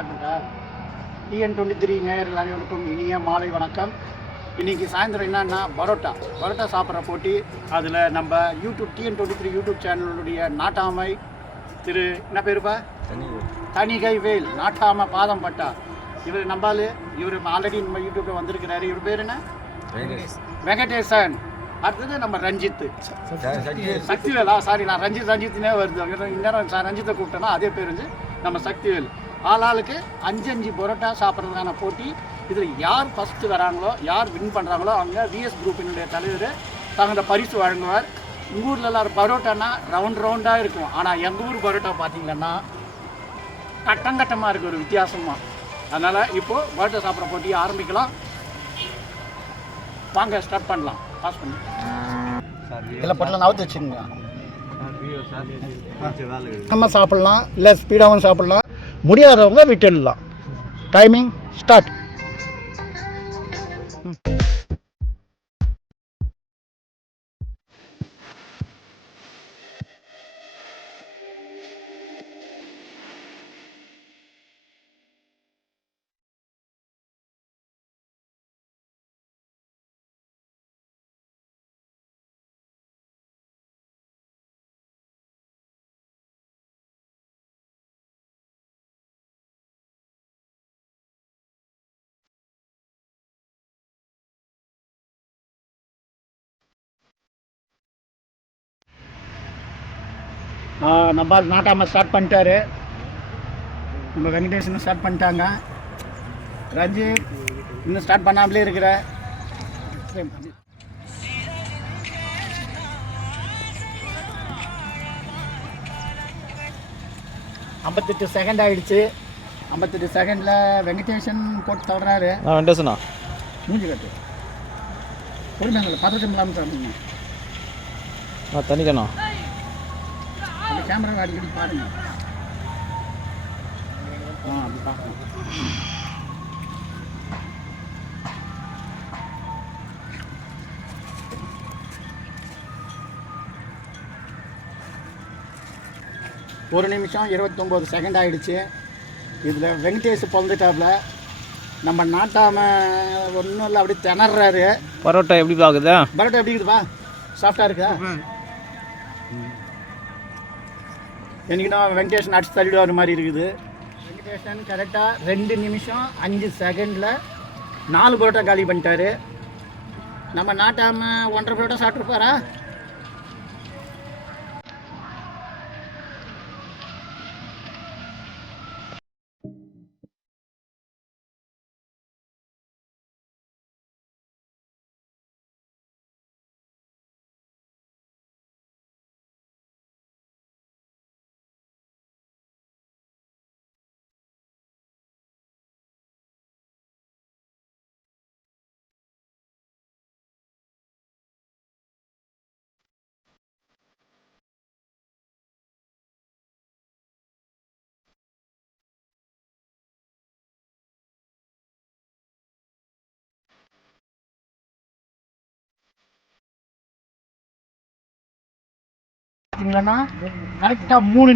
TN23 நேயர்கள் அனைவருக்கும் இனிய மாலை வணக்கம். இன்றைக்கி சாயந்தரம் என்னன்னா பரோட்டா சாப்பிட்ற போட்டி. அதில் நம்ம யூடியூப் TN23 யூடியூப் சேனலுடைய நாட்டாமை திரு என்ன பேருப்பா தணிகை வேல் நாட்டாமை பாதம் பட்டா இவர் நம்பால். இவர் ஆல்ரெடி நம்ம யூடியூப்பில் வந்திருக்கிறாரு. இவர் பேர் என்ன? வெங்கடேசன். அடுத்தது நம்ம ரஞ்சித்து சக்திவேலா. சாரி, நான் ரஞ்சித்னே வருது. இந்நேரம் ரஞ்சித்தை கூப்பிட்டேன்னா அதே பேர் வந்து நம்ம சக்திவேல். ஆளாளுக்கு 5 பரோட்டா சாப்பிட்றதுக்கான போட்டி. இதில் யார் ஃபஸ்ட்டு வராங்களோ, யார் வின் பண்ணுறாங்களோ அவங்க VS குரூப்பினுடைய தலைவர் தகுந்த பரிசு வழங்குவார். உங்கள் ஊரில் எல்லாரும் பரோட்டானா ரவுண்டாக இருக்கும். ஆனால் எங்கள் ஊர் பரோட்டா பார்த்தீங்கன்னா கட்டமாக இருக்குது, ஒரு வித்தியாசமாக. அதனால் இப்போது பரோட்டா சாப்பிட்ற போட்டியை ஆரம்பிக்கலாம். வாங்க ஸ்டார்ட் பண்ணலாம். பாஸ் பண்ணி இல்லை பொட்டலாம் நவுத்து வச்சுக்கோங்க. நம்ம சாப்பிட்லாம், இல்லை ஸ்பீடாகவும் சாப்பிட்லாம். முடியாதவங்க விட்டுடலாம். Timing start. நம்ம நாட்டாமல் ஸ்டார்ட் பண்ணிட்டாரு. நம்ம வெங்கடேஷனும் ஸ்டார்ட் பண்ணிட்டாங்க. ரஞ்சித் இன்னும் ஸ்டார்ட் பண்ணாமலே இருக்கிற. 58 செகண்ட் ஆகிடுச்சு. 58 செகண்டில் வெங்கடேஷன் போட்டு தவறாரு. வெங்கடேஷனா மூஞ்சி கட்டு பொறுமையாங்கல்ல 10 நிமிஷம் தனிக்கண்ணா அந்த கேமரா அடிக்கடி பாருங்க. அப்படி பார்க்கணும். ஒரு நிமிஷம் 29 செகண்ட் ஆகிடுச்சு. இதில் வெங்கடேஷ் பிறந்துட்டாப்புல. நம்ம நாட்டாமல் ஒன்றும் இல்லை, அப்படி திணறாரு. பரோட்டா எப்படி பார்க்குதா? பரோட்டா எப்படி இருக்குதுப்பா? சாஃப்டாக இருக்கா? எனக்குன்னா வெங்கடேஷன் அடிச்சு தள்ளிடுவார் மாதிரி இருக்குது. வெங்கடேஷன் கரெக்டாக 2 நிமிஷம் 5 செகண்டில் 4 பரோட்டா காலி பண்ணிட்டாரு. நம்ம நாட்டாமல் 1.5 பரோட்டா சாப்பிட்ருப்பாரா? பார்த்தீங்களன்னா கரெக்டாக 3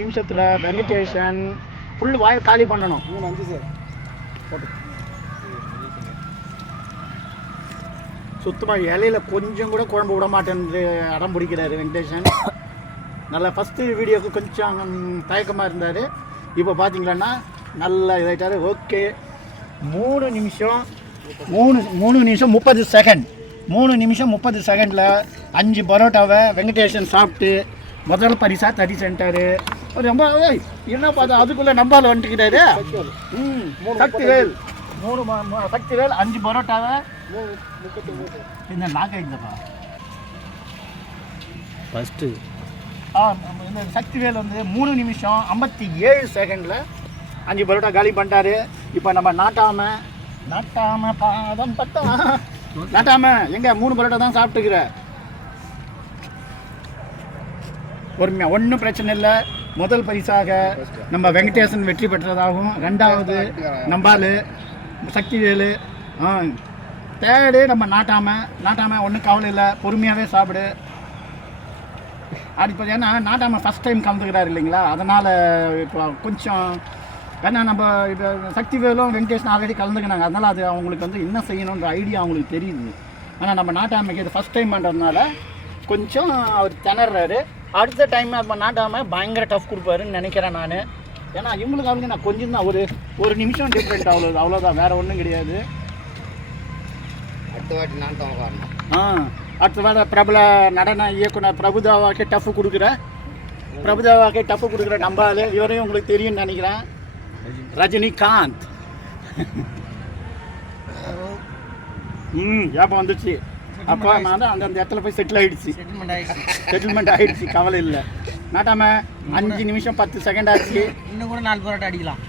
நிமிஷத்தில் வெங்கடேஷன் ஃபுல் வாயை காலி பண்ணணும். 3-5 சார் போட்டு சுத்தமாக இலையில கொஞ்சம் கூட குழம்பு விட மாட்டேன்னு அடம் பிடிக்கிறாரு வெங்கடேஷன். நல்லா ஃபஸ்ட்டு வீடியோவுக்கு கொஞ்சம் தயக்கமாக இருந்தார். இப்போ பார்த்தீங்களன்னா நல்லா இதாகிட்டார். ஓகே, 3 நிமிஷம் 30 செகண்ட். 3 நிமிஷம் 30 செகண்டில் 5 பரோட்டாவை வெங்கடேஷன் சாப்பிட்டு முதல் பரிசாக தடி சென்ட்டார். ரொம்ப என்ன பார்த்தா அதுக்குள்ளே நம்பால் வந்துட்டுக்கிறாரு. சக்திவேல் 5 பரோட்டாவை இந்த நாக்காயிடுப்பா ஃபஸ்ட்டு. இந்த சக்திவேல் வந்து 3 நிமிஷம் 57 செகண்டில் 5 பரோட்டா காலி பண்ணிட்டாரு. இப்போ நம்ம நாட்டாம பாதம் பட்டா நாட்டாம எங்க 3 பரோட்டா தான் சாப்பிட்டுக்கிற. பொறுமையா, ஒன்றும் பிரச்சனை இல்லை. முதல் பரிசாக நம்ம வெங்கடேசன் வெற்றி பெற்றதாகவும், 2வது நம்பால் சக்திவேலு, தேர்டு நம்ம நாட்டாம ஒன்றும் கவலை இல்லை, பொறுமையாகவே சாப்பிடு. அப்படி பார்த்தீங்கன்னா நாட்டாம ஃபஸ்ட் டைம் கலந்துக்கிறாரு இல்லைங்களா, அதனால் இப்போ கொஞ்சம் ஏன்னா நம்ம இப்போ சக்தி வேலும் வெங்கடேஷன் ஆல்ரெடி கலந்துக்கினாங்க, அதனால் அது அவங்களுக்கு வந்து என்ன செய்யணுன்ற ஐடியா அவங்களுக்கு தெரியுது. ஆனால் நம்ம நாட்டாமைக்கு இது ஃபஸ்ட் டைம் பண்ணுறதுனால கொஞ்சம் அவர் திணறாரு. அடுத்த டைம் நம்ம நாட்டாமை பயங்கர டஃப் கொடுப்பாருன்னு நினைக்கிறேன் நான். ஏன்னா இவங்களுக்கு அவங்க நான் கொஞ்சம் தான் ஒரு நிமிஷம் டிஃப்ரெண்ட் அவ்வளோதான், வேறு ஒன்றும் கிடையாது. அடுத்த வாட்டி நாட்டம் வரணும். அடுத்த வாரம் பிரபல நடன இயக்குனர் பிரபுதாவாக்கே டஃப் கொடுக்குற நம்ம ஆளு இவரையும் உங்களுக்கு தெரியும்னு நினைக்கிறேன், ரஜினிகாந்த். ஞாபகம் வந்துச்சு. அப்போ நான் அந்த இடத்துல போய் செட்டில்மெண்ட் ஆகிடுச்சு, கவலை இல்லை. நாட்டாம 5 நிமிஷம் 10 செகண்ட் ஆச்சு. இன்னும் கூட 4 பரோட்டா அடிக்கலாம்.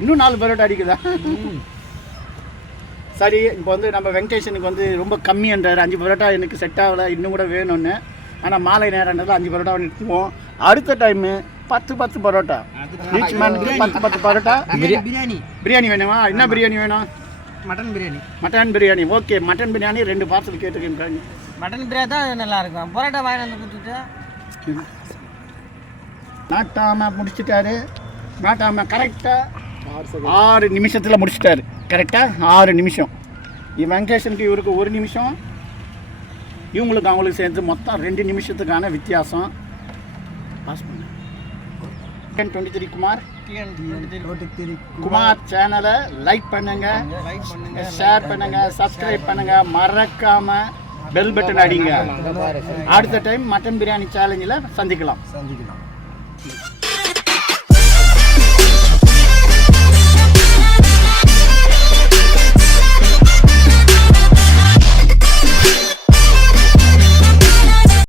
இன்னும் 4 பரோட்டா அடிக்குதா? சரி, இப்போ வந்து நம்ம வெங்கடேஷனுக்கு வந்து ரொம்ப கம்மின்றார், 5 பரோட்டா எனக்கு செட் ஆகலை, இன்னும் கூட வேணும்னு. ஆனால் மாலை நேரம்ன்றது 5 பரோட்டா நிறுத்துவோம். அடுத்த டைமு 10 பரோட்டா, ஈச் மேனுக்கு 10 பரோட்டா. பிரியாணி வேணுமா? என்ன பிரியாணி வேணும்? Mutton biryani. Okay, mutton biryani 2 parcel கேட்டுருக்கேன். மட்டன் பிரியாணி தான் நல்லா இருக்கும். பரோட்டா வாங்கி வந்து கொடுத்துட்டு நாட்டாம முடிச்சுட்டாரு. நாட்டாம கரெக்டாக 6 நிமிஷத்தில் முடிச்சுட்டாரு. கரெக்டாக 6 நிமிஷம். வெங்கடேஷனுக்கு இவருக்கு 1 நிமிஷம், இவங்களுக்கு அவங்களுக்கு சேர்ந்து மொத்தம் 2 நிமிஷத்துக்கான வித்தியாசம். பாஸ் பண்ண 23 குமார் சேனலை லைக் பண்ணுங்க, ஷேர் பண்ணுங்க, சப்ஸ்கிரைப் பண்ணுங்க, மறக்காம பெல் பட்டன் அடிங்க. அடுத்த டைம் மட்டன் பிரியாணி சேலஞ்சில் சந்திக்கலாம்.